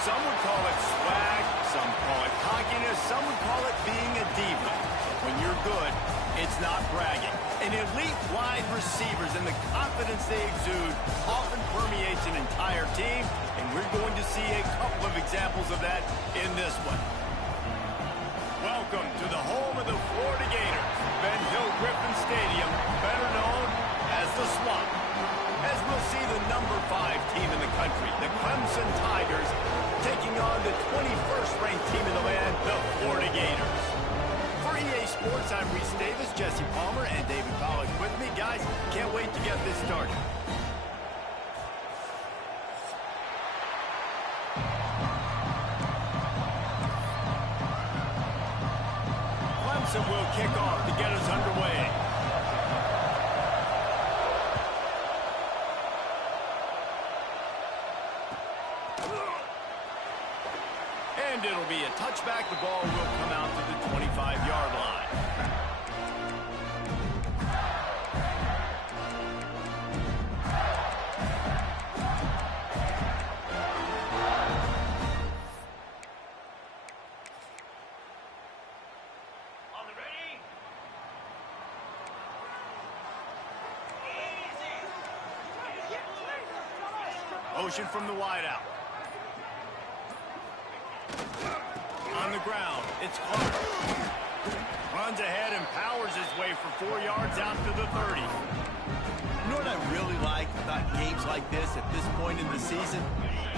Some would call it swag, some call it cockiness, some would call it being a diva. When you're good, it's not bragging. And elite wide receivers and the confidence they exude often permeates an entire team, and we're going to see a couple of examples of that in this one. Welcome to the home of the Florida Gators, Ben Hill Griffin Stadium, better known as the Swamp. As we'll see the number 5 team in the country, the Clemson Tigers, taking on the 21st ranked team in the land, the Florida Gators. For EA Sports, I'm Reese Davis, Jesse Palmer, and David Pollack with me. Guys, can't wait to get this started. Clemson will kick off to get us underway. And it'll be a touchback. The ball will come out to the 25-yard line. On the ready? Motion from the wideout. On the ground, it's Clark. Runs ahead and powers his way for 4 yards out to the 30. You know what I really like about games like this at this point in the season?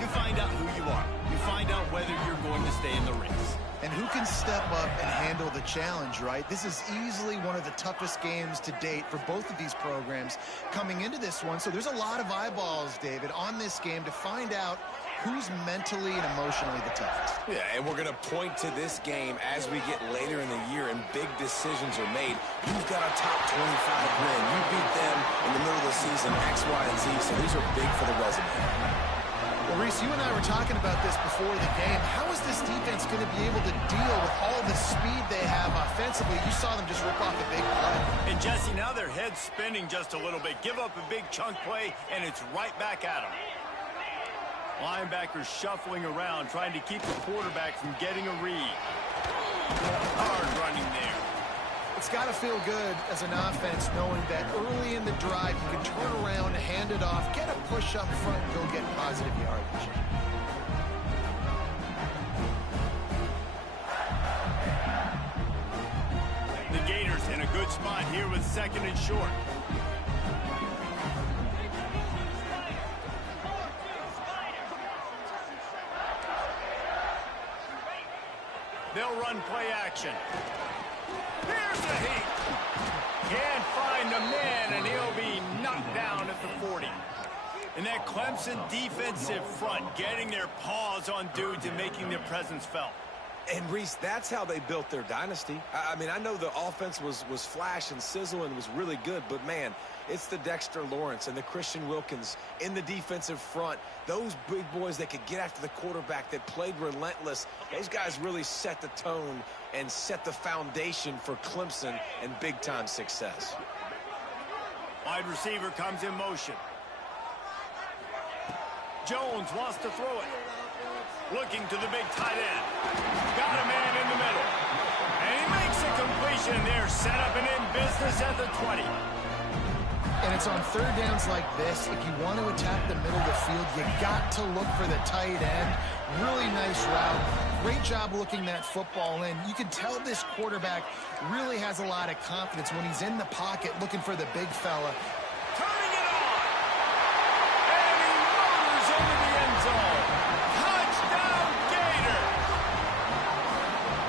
You find out who you are. You find out whether you're going to stay in the race. And who can step up and handle the challenge, right? This is easily one of the toughest games to date for both of these programs coming into this one. So there's a lot of eyeballs, David, on this game to find out who's mentally and emotionally the toughest. Yeah, and we're going to point to this game as we get later in the year and big decisions are made. You've got a top 25 win. You beat them in the middle of the season, X, Y, and Z, so these are big for the resume. Well, Reese, you and I were talking about this before the game. How is this defense going to be able to deal with all the speed they have offensively? You saw them just rip off a big play. And, Jesse, now their head's spinning just a little bit. Give up a big chunk play, and it's right back at them. Linebackers shuffling around, trying to keep the quarterback from getting a read. Hard running there. It's got to feel good as an offense knowing that early in the drive you can turn around, hand it off, get a push up front, and go get positive yardage. The Gators in a good spot here with 2nd and short. They'll run play action. Here's a heat. Can't find a man, and he'll be knocked down at the 40. And that Clemson defensive front getting their paws on dudes and making their presence felt. And, Reese, that's how they built their dynasty. I mean, I know the offense was flash and sizzle and was really good, but, man, it's the Dexter Lawrence and the Christian Wilkins in the defensive front. Those big boys that could get after the quarterback, that played relentless. Those guys really set the tone and set the foundation for Clemson and big-time success. Wide receiver comes in motion. Jones wants to throw it. Looking to the big tight end. Got a man in the middle. And he makes a completion there. Set up and in business at the 20. And it's on third downs like this. If you want to attack the middle of the field, you got to look for the tight end. Really nice route. Great job looking that football in. You can tell this quarterback really has a lot of confidence when he's in the pocket looking for the big fella. Turning it on. And he motors into the end zone. Touchdown, Gator.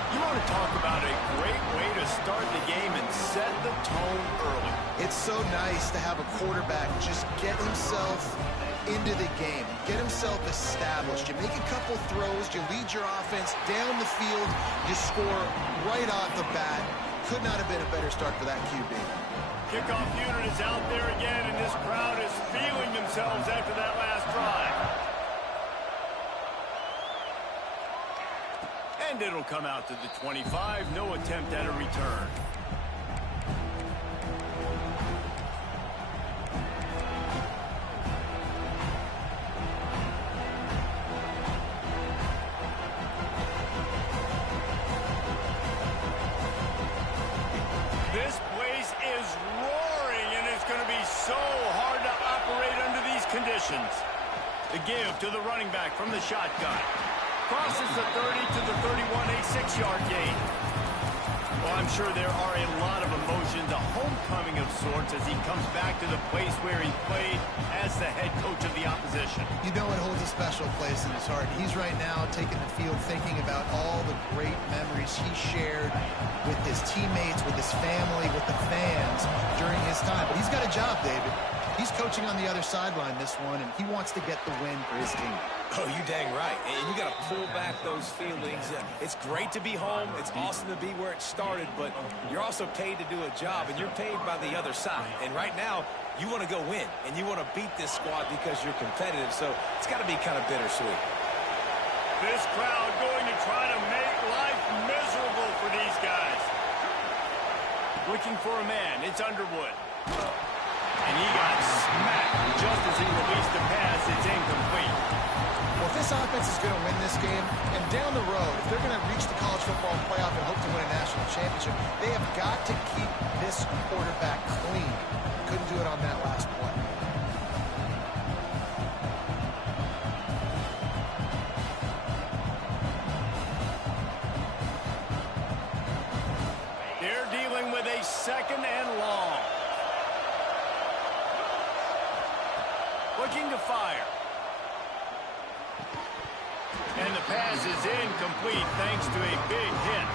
You want to talk about a great way to start the game and set the tone early. It's so nice to have a quarterback just get himself into the game, get himself established. You make a couple throws, you lead your offense down the field, you score right off the bat. Could not have been a better start for that QB. Kickoff unit is out there again, and this crowd is feeling themselves after that last drive. And it'll come out to the 25. No attempt at a return. conditions. The give to the running back from the shotgun. Crosses the 30 to the 31, a 6-yard gain. Well, I'm sure there are a lot of emotions, a homecoming of sorts as he comes back to the place where he played as the head coach of the opposition. You know it holds a special place in his heart. He's right now taking the field thinking about all the great memories he shared with his teammates, with his family, with the fans during his time. But he's got a job, David. He's coaching on the other sideline this one, and he wants to get the win for his team. Oh, you dang right. And you got to pull back those feelings. It's great to be home. It's awesome to be where it started, but you're also paid to do a job, and you're paid by the other side. And right now, you want to go win, and you want to beat this squad because you're competitive, so it's got to be kind of bittersweet. This crowd going to try to make life miserable for these guys. Looking for a man. It's Underwood. And he got smacked just as he released the pass. It's incomplete. Well, if this offense is going to win this game, and down the road, if they're going to reach the college football playoff and hope to win a national championship, they have got to keep this quarterback clean. Couldn't do it on that last play. They're dealing with a 2nd and long. Looking to fire. And the pass is incomplete thanks to a big hit.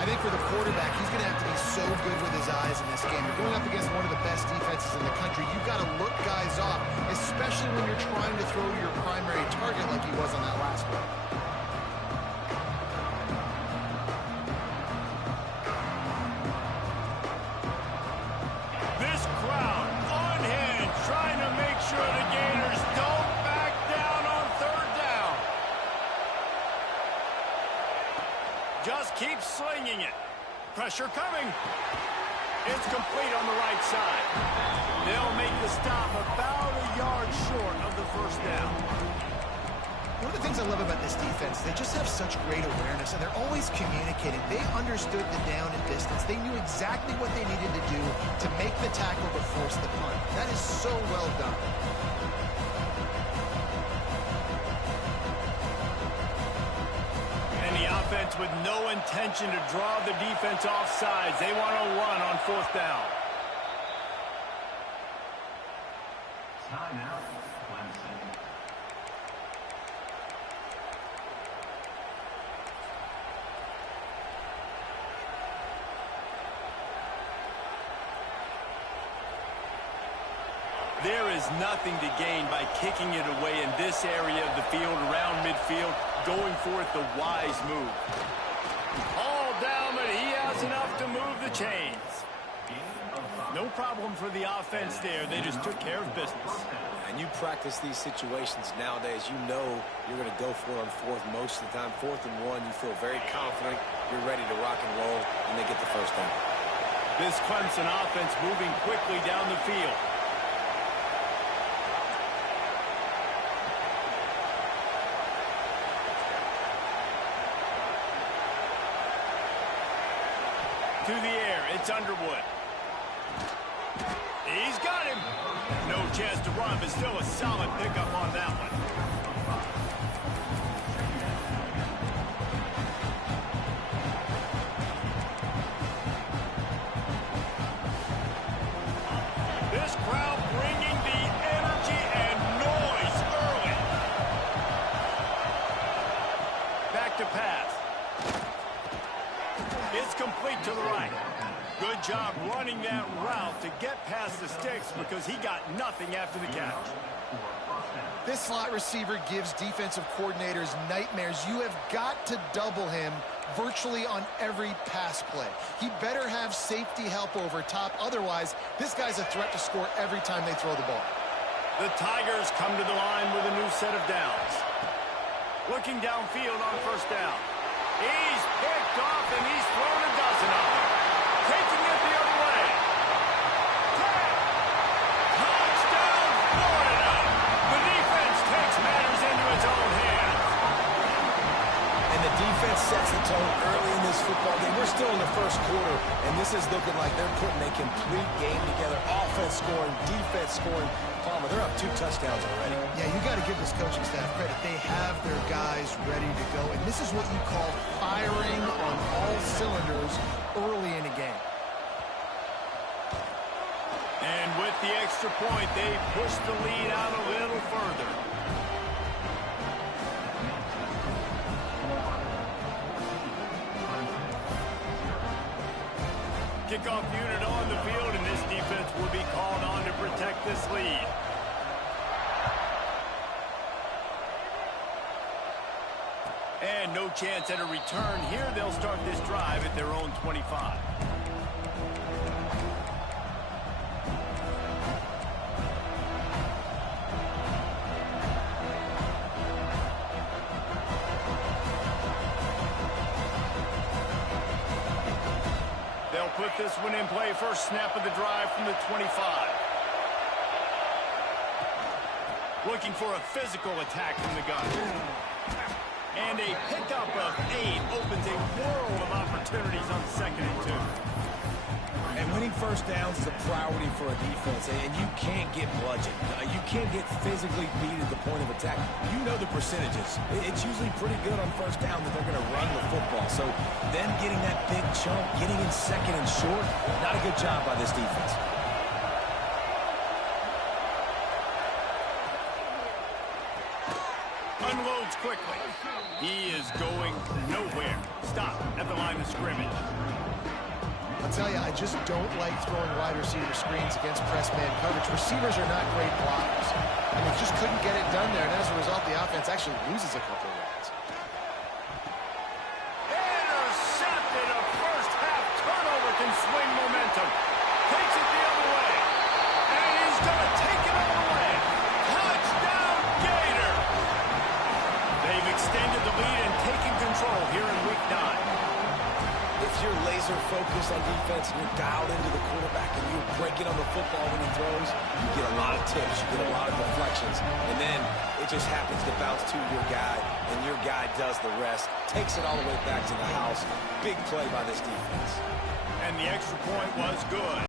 I think for the quarterback, he's going to have to be so good with his eyes in this game. You're going up against one of the best defenses in the country. You've got to look guys off, especially when you're trying to throw your primary target like he was on that last one. This crowd on hand trying to make sure the Gators don't back down on 3rd down. Just keep slinging it. Pressure coming. It's complete on the right side. They'll make the stop about a yard short of the 1st down. One of the things I love about this defense, they just have such great awareness, and they're always communicating. They understood the down and distance. They knew exactly what they needed to do to make the tackle to force the punt. That is so well done. And the offense with no intention to draw the defense off sides. They want to run on 4th down. Timeout, Clemson. There is nothing to gain by kicking it away in this area of the field, around midfield, going for it the wise move. All down, but he has enough to move the chains. No problem for the offense there. They just took care of business. And you practice these situations nowadays, you know you're going to go for it on 4th most of the time. 4th and 1, you feel very confident. You're ready to rock and roll, and they get the 1st down. This Clemson offense moving quickly down the field. To the air, it's Underwood. He's got him. No chance to run, but still a solid pickup on that one. This crowd bringing the energy and noise early. Back to pass. It's complete to the right. Good job running that route to get past the sticks because he got nothing after the catch. This slot receiver gives defensive coordinators nightmares. You have got to double him virtually on every pass play. He better have safety help over top. Otherwise, this guy's a threat to score every time they throw the ball. The Tigers come to the line with a new set of downs. Looking downfield on 1st down. He's picked off and he's thrown a dozen of them. Taking it the other way. Touchdown, Florida! The defense takes matters into its own hands. And the defense sets the tone early in this football game. We're still in the 1st quarter, and this is looking like they're putting a complete game together. Offense scoring, defense scoring. Palmer, they're up 2 touchdowns already. Yeah, you got to give this coaching staff credit. They have their guys ready to go, and this is what you call firing on all cylinders early in a game. And with the extra point, they push the lead out a little further. Kickoff unit on the field, and this defense will be called on to protect this lead. And no chance at a return here. They'll start this drive at their own 25. They'll put this one in play. First snap of the drive from the 25. Looking for a physical attack from the gun. And a pickup of 8 opens a world of opportunities on 2nd and 2. And winning first downs is a priority for a defense, and you can't get bludgeoned. You can't get physically beat at the point of attack. You know the percentages. It's usually pretty good on first down that they're going to run the football. So them getting that big chunk, getting in 2nd and short, not a good job by this defense. Unloads quickly. He is going nowhere. Stop at the line of scrimmage. I'll tell you, I just don't like throwing wide receiver screens against press man coverage. Receivers are not great blockers. And they just couldn't get it done there. And as a result, the offense actually loses a couple of yards. Intercepted. A first half turnover can swing momentum. Takes it the other way. And he's going to take it all the way. Touchdown, Gator. They've extended the lead and taken control here in week 9. If you're laser focused on defense and you're dialed into the quarterback and you're breaking on the football when he throws, you get a lot of tips, you get a lot of deflections, and then it just happens to bounce to your guy, and your guy does the rest, takes it all the way back to the house. Big play by this defense. And the extra point was good.